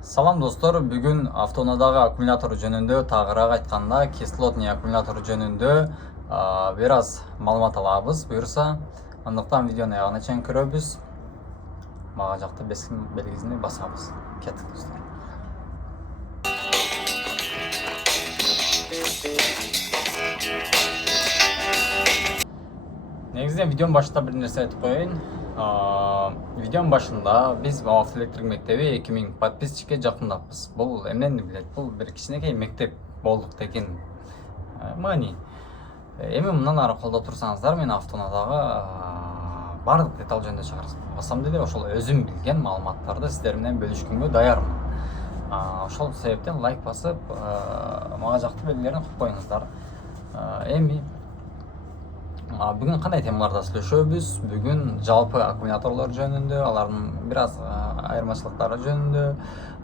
Салам достор, бүгүн автоунаадагы аккумулятор жөнүндө, тагыраак айтканда кислотный аккумулятор жөнүндө бир аз маалымат алабыз. Буюрса, андыктан видеону аягына чейин көрөбүз. Мага жакта белгисин басабыз. Кеттик достор. Негизинен видеонун башында бир нерсе айтып коеюн. Видеонун башында биз автоэлектрик мектеби 2000 подписчикке жакындаппыз. Бул эмнени билет? Бул бир кичинекей мектеп болдук деген маани. Эми мындан ары колдоп турсаңыздар, мен автоунаадагы бардык деталь жөнүндө чыгарбасам деле ошол өзүм билген маалыматтарды сиздер менен бөлүшкөнгө даярмын. Ошол себептен лайк басып, мага жактуу белгилерин коюп коюңуздар. Эми бүгүн кандай темаларда сүйлөшөбүз? Бүгүн жалпы аккумуляторлор жөнүндө, алардын бир аз айырмачылыктары жөнүндө,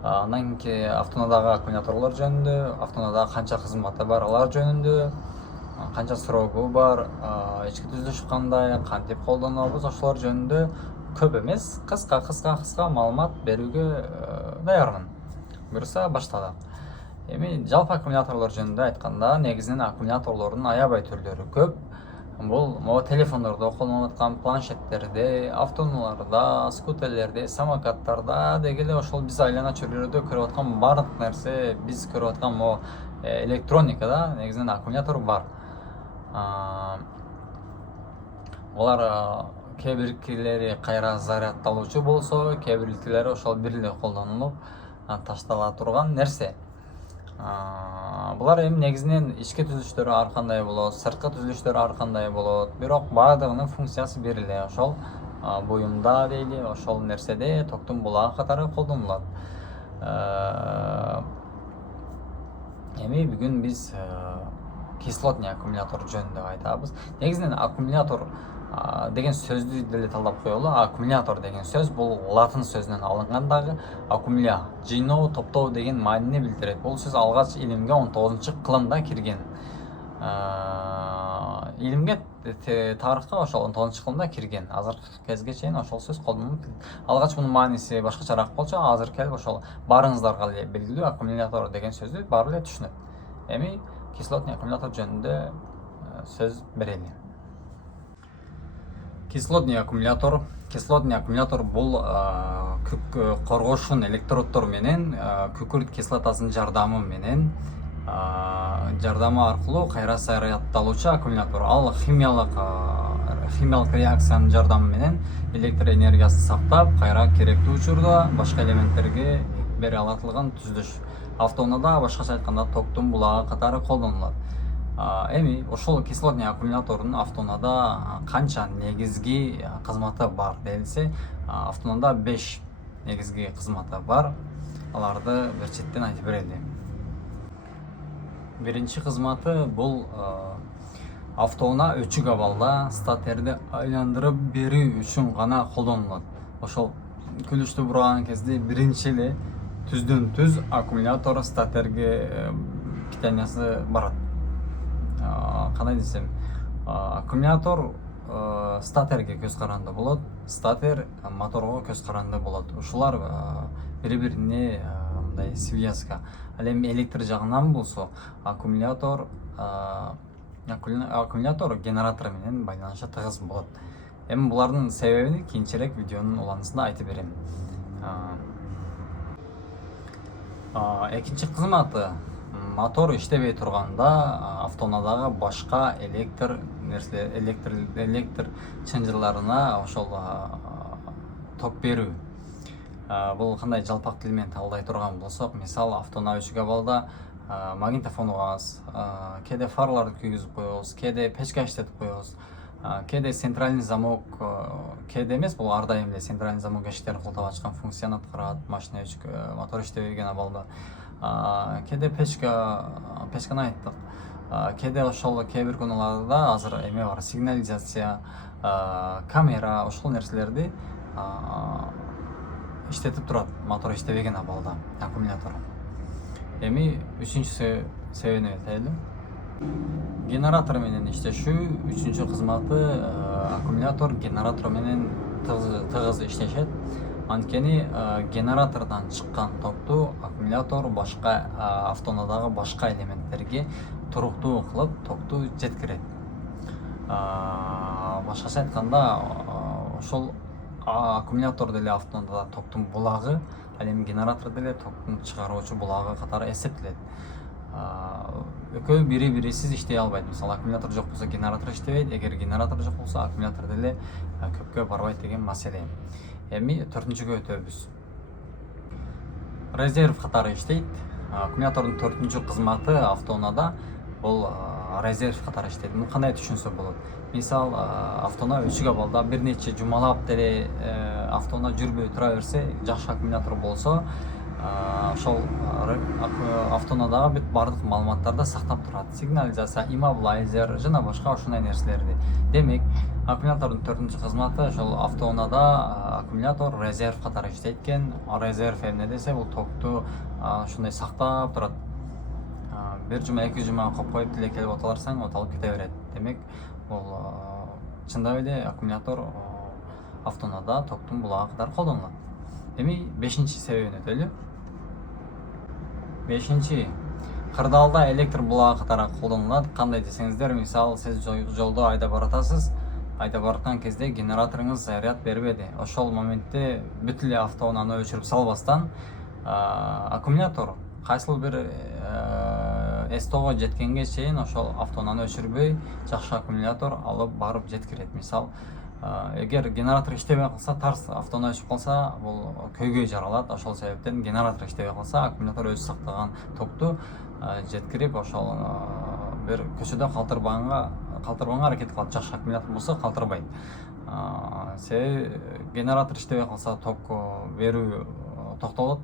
андан кийин автоунаадагы аккумуляторлор жөнүндө, автоунаадагы канча кызматы бар алар жөнүндө, канча срогу бар, ички түзүлүшү кандай, кантип колдонобуз, ошолор жөнүндө көп эмес, кыска маалымат берүүгө даярмын. Буюрса баштадык. Эми жалпы аккумуляторлор жөнүндө айтканда, негизинен аккумуляторлордун аябай түрлөрү көп. Бул телефондордо колдонуп аткан, планшеттерде, автоунааларда, скутерлерде, самокаттарда дегеле ошол биз айлана чөйрөдө көрүп аткан баардык нерсе, биз көрүп аткан электроникада негизинен аккумулятор бар. Алар кээ биркилери кайра заряддалуучу болсо, кээ биркилери ошол бир эле колдонулуп таштала турган нерсе. Булар эми негизинен ички түзүлүштөрү ар кандай болот, сырткы түзүлүштөрү ар кандай болот, бирок баардыгынын функциясы бир эле. Ошол буюмда дейли, ошол нерседе токтун булагы катары колдонулат. Эми бүгүн биз кислотный аккумулятор жөнүндө айтабыз. Негизинен аккумулятор деген сөздү деле талдап коелу. Аккумулятор деген сөз бул латын сөзүнөн алынган дагы. Аккумуля жыйноо, топтоо деген маанини билдирет. Бул сөз алгач илимге 19-кылымда кирген. Илимге, тарыхка ошол 19-кылымда кирген. Азыркы кезге чейин ошол сөз колдонулуп, алгач мунун мааниси башкачараак болчу, азыр келип ошол баарыңыздарга эле белгилүү аккумулятор деген сөздү баары эле түшүнөт. Эми кислотный аккумулятор жөнүндө сөз берели. Кислотный аккумулятор бул коргошун электроддор менен күкүрт кислотасынын жардамы аркылуу кайра заряддалуучу аккумулятор. Ал химиялык реакциянын жардамы менен электр энергиясын сактап, кайра керектүү учурда башка элементтерге бере алатылган түзүлүш. Автоунаада башкача айтканда токтун булагы катары колдонулат. Эми ошол кислотный аккумулятордун автоунаада канча негизги кызматы бар делсе, автоунаада 5 негизги кызматы бар. Аларды бир четтен айтып берели. Биринчи кызматы бул автоунаа өчүк абалда статерди айландырып берүү үчүн гана колдонулат. Ошол күлүштү бурган кезде биринчи эле түздөн түз аккумулятор статерге питаниясы барат. Кандай десем, аккумулятор статерге көз каранды болот, статер моторго көз каранды болот. Ушулар бири-бирине мындай связка. Ал эми электр жагынан болсо, аккумулятор генератор менен байланышы тыгыз болот. Эми булардын себебин кийинчерээк видеонун уланысында айтып берем. Экинчи кызматы, мотор иштебей турганда автоунаадагы башка электр чынжырларына ошол ток берүү. Бул кандай жалпак тил менен талдай турган болсок, мисалы автоунаа өчүк абалда магнитофон угабыз, кээде фарларды күйгүзүп коебуз, кээде печка иштетип коебуз, кээде центральный замок, кээде эмес, бул ар дайым эле центральный замок эшиктерин култап ачкан функцияны аткарат, машина өчүк мотор иштебеген абалда. Кээде печканы айттык. Кээде ошол кээ бир күнүларда азыр эме бар, сигнализация, камера, ошол нерселерди иштетип турат мотор иштебеген абалда аккумулятор. Эми үчүнчү себебин айтайлы. Генератор менен иштешүү үчүнчү кызматы, аккумулятор генератор менен тыгыз иштешет. Анткени генератордан чыккан токту аккумулятор башка автоунаадагы башка элементтерге туруктуу кылып токту жеткирет. Башкача айтканда, ошол аккумулятор деле автоунаада токтун булагы, ал эми генератор деле токтун чыгаруучу булагы катары эсептелет. Экөө бири бирисиз иштей албайт. Мисалы аккумулятор жок болсо генератор иштебейт, эгер генератор жок болсо аккумулятор деле көпкө барбайт деген маселе. Эми 4-күнчүгө өтөбүз. Резерв катары иштейт. Аккумулятордун 4-күнчү кызматы автоунаада бул резерв катары иштейт. Муну кандай түшүнсө болот? Мисал, автоунаа өчүгө балда бир нече жумалап деле автоунаа жүрбөй тура берсе, жакшы аккумулятор болсо, ошол автоунаадагы бүт бардык маалыматтарды сактап турат. Сигнализация, иммобилайзер жана башка ушундай нерселерди. Демек, аккумулятордун 4-күнчү кызматы ошол автоунаада аккумулятор резерв катары иштейт экен. Резерв эмне десе, бул токту ушундай сактап турат. Бир жума, 2 жума коюп коюп деле келип оталарсаң, оталып кете берет. Демек, бул чындап эле аккумулятор автоунаада токтун булагы катары колдонулат. Эми 5-чи себебин өтөлү. 5-чи кырдаалда электр булагы катары колдонулат. Кандай десеңиздер, мисалы сиз жолдо айдап баратасыз. Айдап бараткан кезде генераторуңуз заряд бербеди. Ошол моментте бүт эле автоунааны өчүрүп салбастан, аккумулятор кайсыл бир эстого жеткенге чейин ошол автоунааны өчүрбөй, жакшы аккумулятор алып барып жеткирет. Мисал, эгер генератор иштебей калса, тарс автоунаа өчүп калса, бул көйгөй жаралат. Ошол себептен генератор иштебей калса, аккумулятор өзү сактаган токту жеткирип, ошол бир көчөдө калтырбаганга аракет кылат. Жакшы аккумулятор болсо калтырбайт. Себеби генератор иштебей калса, ток берүү токтолот.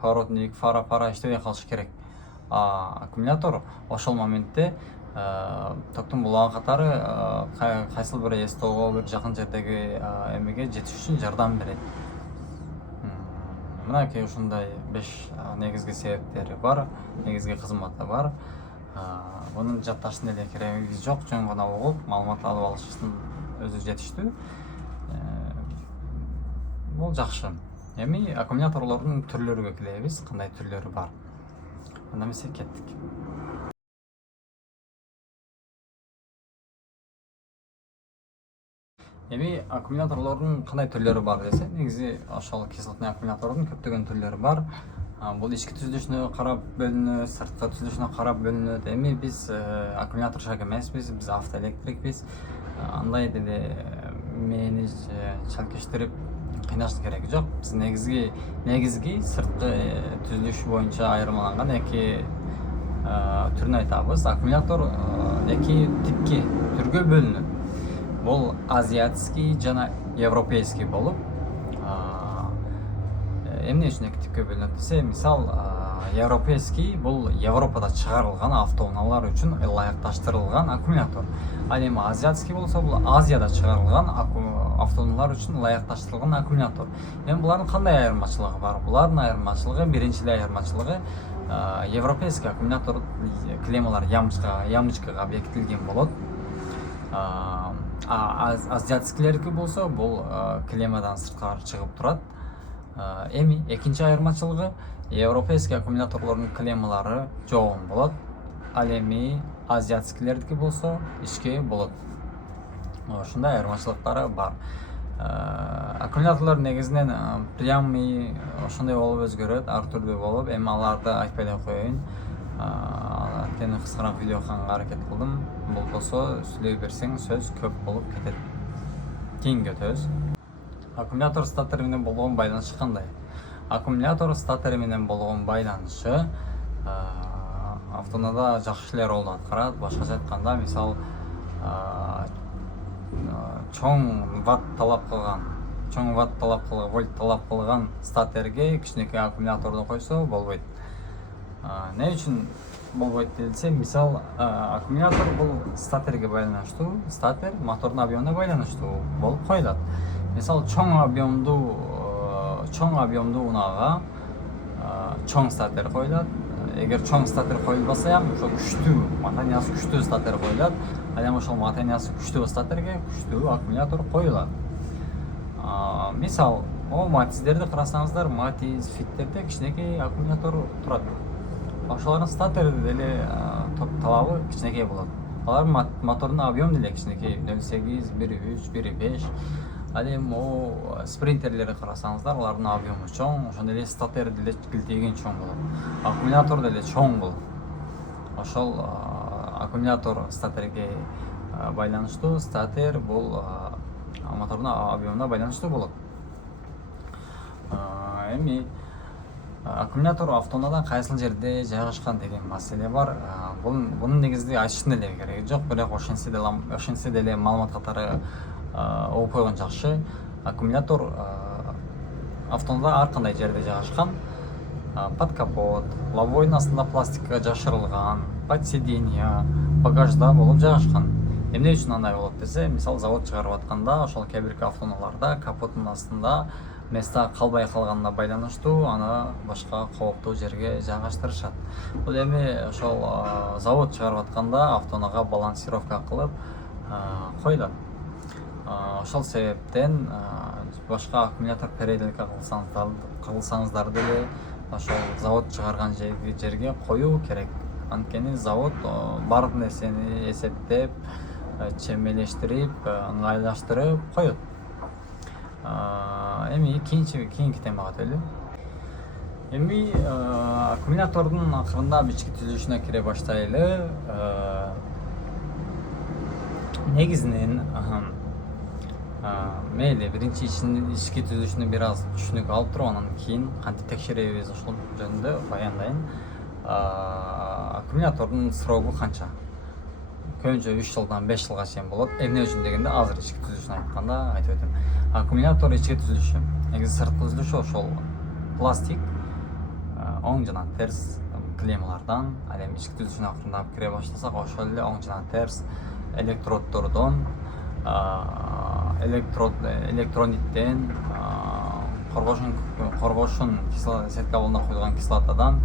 Поворотник, фара иштебей калышы керек. Аккумулятор ошол моментте токтун булагы катары кайсыл бир эстого, бир жакын жердеги эмеге жетиш үчүн жардам берет. Мынакей ушундай 5 негизги себептери бар, негизги кызматы бар. Мунун жатташтын эле кереги жок, жөн гана угуп, маалымат алып алыштын өзү жетиштүү. Бул жакшы. Эми аккумуляторлордун түрлөрүгө келебиз. Кандай түрлөрү бар? Анда эмесе кеттик. Эми аккумуляторлордун кандай түрлөрү бар десе, негизи ошол кислотный аккумулятордун көптөгөн түрлөрү бар. Бул ички түзүлүшүнө карап бөлүнөт, сырткы түзүлүшүнө карап бөлүнөт. Эми биз аккумуляторчулар эмеспиз, биз автоэлектрикпиз. Андай деле мени чалкештирип кыйнаш кереги жок. Биз негизги сырткы түзүлүш боюнча айырмаланган эки түрүн айтабыз. Аккумулятор эки типке, түргө бөлүнөт. Бул азиатский жана европейский болуп, эмне үчүн эки типке бөлүнөт десе, мисал, европейский бул Европада чыгарылган автоунаалар үчүн ылайыкташтырылган аккумулятор. Ал эми азиатский болсо, бул Азияда чыгарылган автоунаалар үчүн ылайыкташтырылган аккумулятор. Эми булардын кандай айырмачылыгы бар? Булардын айырмачылыгы, биринчи айырмачылыгы, европейский аккумулятор клеммалар ямочкага бекитилген болот. Азиатскилердики болсо, бул клеммадан сырткары чыгып турат. Эми экинчи айырмачылыгы, европейский аккумуляторлордун клеммалары жоон болот. Ал эми азиатскилердики болсо ичке болот. Ушундай айырмачылыктары бар. Аккумуляторлор негизинен прямый ошондой болуп өзгөрөт, ар түрдүү болуп, эми аларды айтпай эле коеюн. Анткени кыскараак видео кылганга аракет кылдым. Болбосо сүйлөй берсең сөз көп болуп кетет. Кийинге өтөбүз. Аккумулятор статор менен болгон байланышы кандай? Аккумулятор статор менен болгон байланышы автоунаада жакшы эле ролду аткарат. Башкача айтканда, мисал, чоң ватт талап кылган, вольт талап кылган статорге кичинекей аккумуляторду койсо болбойт. Не үчүн болбойт десе, мисал, аккумулятор бул статорге байланыштуу, статор мотордун объемуна байланыштуу болуп коюлат. Мисал, чоң объемдуу унаага чоң статор коюлат. Эгер чоң статор коюлбаса, ошо күчтүү, матаниясы күчтүү статор коюлат. Ал эми ошол матаниясы күчтүү статорге күчтүү аккумулятор коюлат. Мисал, Матиздерди карасаңыздар, Матиз, Фиттерде кичинекей аккумулятор турат. Ошолордун статор деле талабы кичинекей болот. Алар мотордун объему деле кичинекей, 0.8, 1.3, 1.5. Ал эми спринтерлерди карасаңыздар, алардын объему чоң, ошондой эле статор деле килтеген чоң болот. Аккумулятор деле чоң болот. Ошол аккумулятор статорге байланыштуу, статор бул мотордун объемуна байланыштуу болот. Эми аккумулятор автоунаада кайсыл жерде жайгашкан деген маселе бар. Бунун негизги айтыштын эле кереги жок, бирок ошентсе деле маалымат катары угуп койгон жакшы. Аккумулятор автоунаада ар кандай жерде жайгашкан. Под капот, лобовойдун астында пластикка жашырылган, под сиденье, багажда болуп жайгашкан. Эмне үчүн андай болот десе, мисалы завод чыгарып атканда, ошол кээ бирки автоунааларда капоттун астында места калбай калганына байланыштуу аны башка кооптуу жерге жайгаштырышат. Бул эми ошол завод чыгарып атканда автоунаага балансировка кылып коюлат. Ошол себептен башка аккумулятор переделка кылсаңыздар деле ошол завод чыгарган жерге коюу керек. Анткени завод баардык нерсени эсептеп, чемелештирип, ыңгайлаштырып коет. Эми кийинки темага өтөлү. Эми аккумулятордун акырында ички түзүлүшүнө кире баштайлы. Негизинен мейли биринчи ички түзүлүшүнү бир аз түшүнүк алып туруп, анан кийин кантип текшеребиз ошол жөнүндө баяндайын. Аккумулятордун срогу канча? Көбүнчө 3 жылдан 5 жылга чейин болот. Эмне үчүн дегенде, азыр ички түзүлүшүн айтканда айтып өтөм. Аккумулятор ички түзүлүшү, негизи сырткы түзүлүшү ошол пластик, оң жана терс клеммалардан. Ал эми ички түзүлүшүнө акырындап кире баштасак, ошол эле оң жана терс электроддордон, электрониттен, коргошун сетка болуна куюлган кислотадан,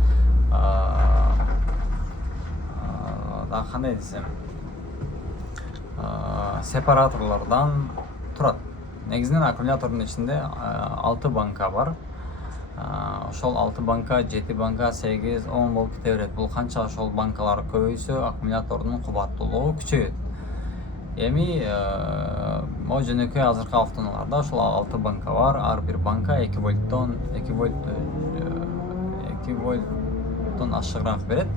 дагы кандай десем, сепараторлордон турат. Негизинен аккумулятордун ичинде 6 банка бар. Ошол 6 банка, 7 банка, 8, 10 болуп кете берет. Бул канча ошол банкалар көбөйсө, аккумулятордун кубаттуулугу күчөйөт. Эми могу жөнөкөй азыркы автоунааларда ошол 6 банка бар. Ар бир банка 2 вольттон ашыгыраак берет.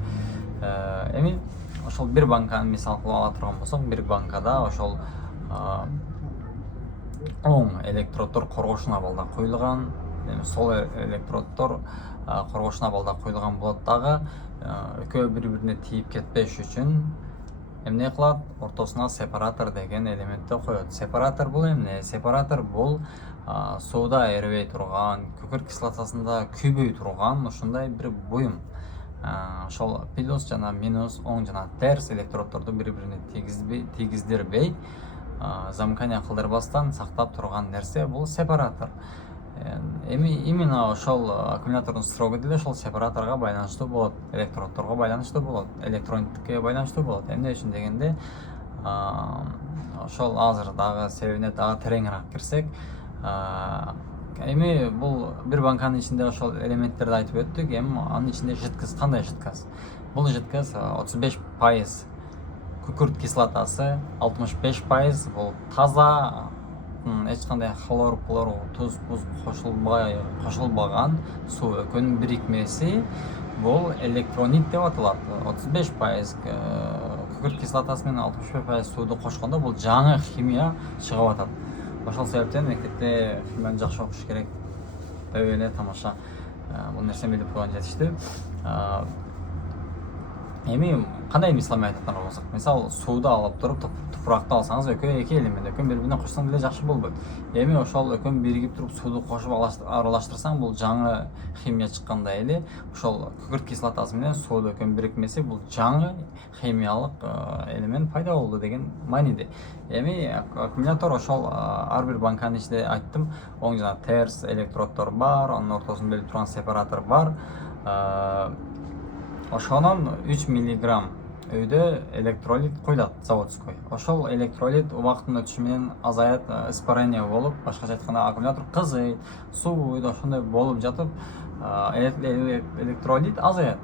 Эми ошол бир банканы мисал кылып ала турган болсок, бир банкада ошол оң электроддор коргошун абалда коюлган, сол электроддор коргошун абалда коюлган болот дагы. Экөө бири-бирине тийип кетпеш үчүн эмне кылат? Ортосуна сепаратор деген элементти коет. Сепаратор бул эмне? Сепаратор бул сууда эрибей турган, күкүрт кислотасында күйбөй турган ушундай бир буюм. Ошол плюс жана минус, оң жана терс электроддорду бири-бирине тийгиздирбей, замкание кылдырбастан сактап турган нерсе бул сепаратор. Эми именно ошол аккумулятордун строгу деле ошол сепараторго байланыштуу болот, электроддорго байланыштуу болот, электрониткке байланыштуу болот. Эмне үчүн дегенде, ошол азыр дагы себебине дагы тереңирээк кирсек, эми бул бир банканын ичинде ошол элементтерди айтып өттүк. Эми анын ичинде жидкость, кандай жидкость? Бул жидкость 35% күкүрт кислотасы, 65% бул таза, эч кандай хлор, туз кошулбаган суу экөөнүн бирикмеси, бул электронит деп аталат. 35% күкүрт кислотасы менен 65% сууду кошкондо бул жаңы химия чыгып атат. Ошол себептен мектепте химияны жакшы окуш керек. Өй эле тамаша. Бул нерсени билип койгон жетиштүү. Эми кандай мисал айтатын болсок, мисал сууду алып туруп тупуракты алсаңыз, экөө эки элемент экөө бири-бирине кошсоң деле жакшы болбойт. Эми ошол экөө биригип туруп сууду кошуп аралаштырсаң, бул жаңы химия чыккандай эле. Ошол күкүрт кислотасы менен сууду экөө бирикмеси, бул жаңы химиялык элемент пайда болду деген мааниде. Эми аккумулятор ошол ар бир банканын ичинде айттым, оң жана терс электроддор бар, анын ортосунда бөлүп турган сепаратор бар. Ошонун 3 миллиграмм өйдө электролит куюлат заводской. Ошол электролит убакыттын өтүшү менен азаят, испарение болуп, башкача айтканда аккумулятор кызыйт, суuyт, ошондой болуп жатып электролит азаят.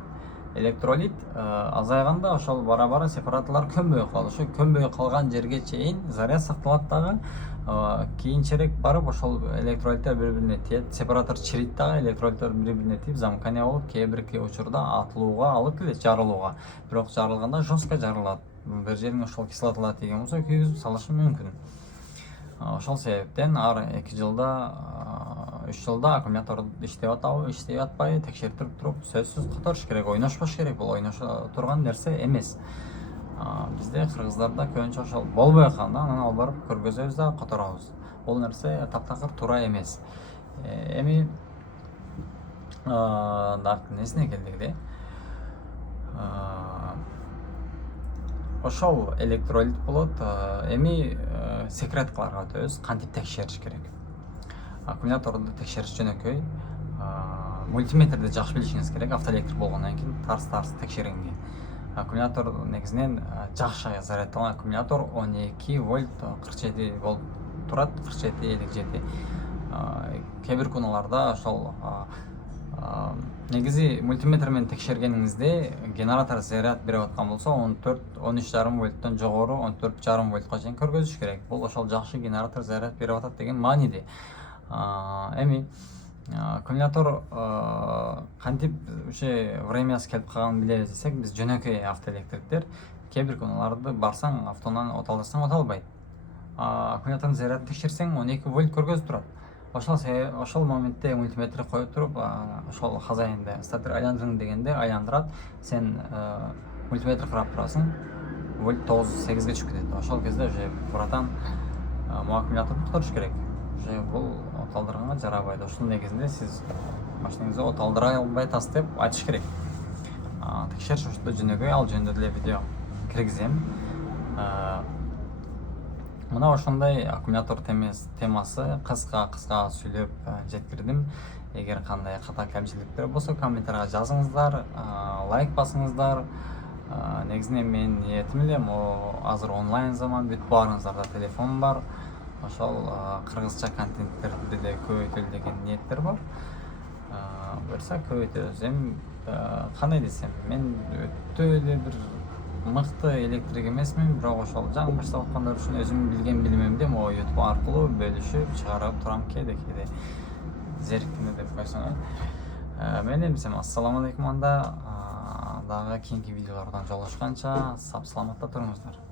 Электролит азайганда ошол бара сепараторлор көнбөй калат. Ошо көнбөй калган жерге чейин заряд сакталат дагы. Кийинчерээк барып ошол электролиттер бири-бирине тиет, сепаратор чирийт дагы, электролиттер бири-бирине тиип замкание болуп, кээ бир учурда атылууга алып келет, жарылууга. Бирок жарылганда жестко жарылат. Бир жериңе ошол кислоталар тийген болсо күйгүзүп салышы мүмкүн. Ошол себептен ар 2 жылда, 3 жылда аккумулятор иштеп атабы, иштеп атпайбы текшертип туруп, сөзсүз которуш керек, ойношпош керек. Бул ойношо турган нерсе эмес. Бизде кыргыздарда көбүнчө ошол болбой калганда анан алып барып көргөзөбүз да которобуз. Бул нерсе таптакыр туура эмес. Эми дак несине келдик эле. Ошол электролит болот. Эми секреткаларга өтөбүз. Кантип текшериш керек? Аккумуляторду текшериш жөнөкөй. Мультиметрди жакшы билишиңиз керек. Автоэлектрик болгондон кийин тарс текшериңди. Аккумулятор негизинен жакшы заряддалган аккумулятор 12 вольт 47 болуп турат, 47-57. Кээ бир күнүларда ошол негизи мультиметр менен текшергениңизде генератор заряд берип аткан болсо 13,5 вольттон жогору 14,5 вольтка чейин көргөзүш керек. Бул ошол жакшы генератор заряд берип атат деген мааниде. Эми аккумулятор кантип времясы келип калганын билебиз десек, биз жөнөкөй автоэлектриктер кээ бир күнүларды барсаң автоунан оталдырсаң оталбайт. Аккумулятордун зарядын текшерсең 12 вольт көргөзүп турат. Ошол моментте мультиметр коюп туруп, ошол хозяинде статор айландырың дегенде айландырат. Сен мультиметр карап турасың, вольт 9-8ге түшүп кетет. Ошол кезде уже братан, могу аккумуляторду которуш керек. Уже бул оталдырганга жарабайт. Ошонун негизинде сиз машинаңызды оталдыра албай атасыз деп айтыш керек. Текшериш ошондо жөнөкөй, ал жөнүндө деле видео киргизем. Мына ошондой аккумулятор темасы кыска сүйлөп жеткирдим. Эгер кандай ката кемчиликтер болсо комментарийга жазыңыздар, лайк басыңыздар. Негизинен менин ниетим эле азыр онлайн заман, бүт баарыңыздарда телефон бар. Ошол кыргызча контенттерди деле көбөйтөлү деген ниеттер бар. Буюрса көбөйтөбүз. Эми кандай десем, мен өтө эле бир мыкты электрик эмесмин, бирок ошол жаңы баштап аткандар үчүн өзүм билген билимимди могу YouTube аркылуу бөлүшүп чыгарып турам кээде зериктиме деп койсоң. Мен десем ассаламу алейкум анда. Дагы кийинки видеолордон жолугушканча сап саламатта туруңуздар.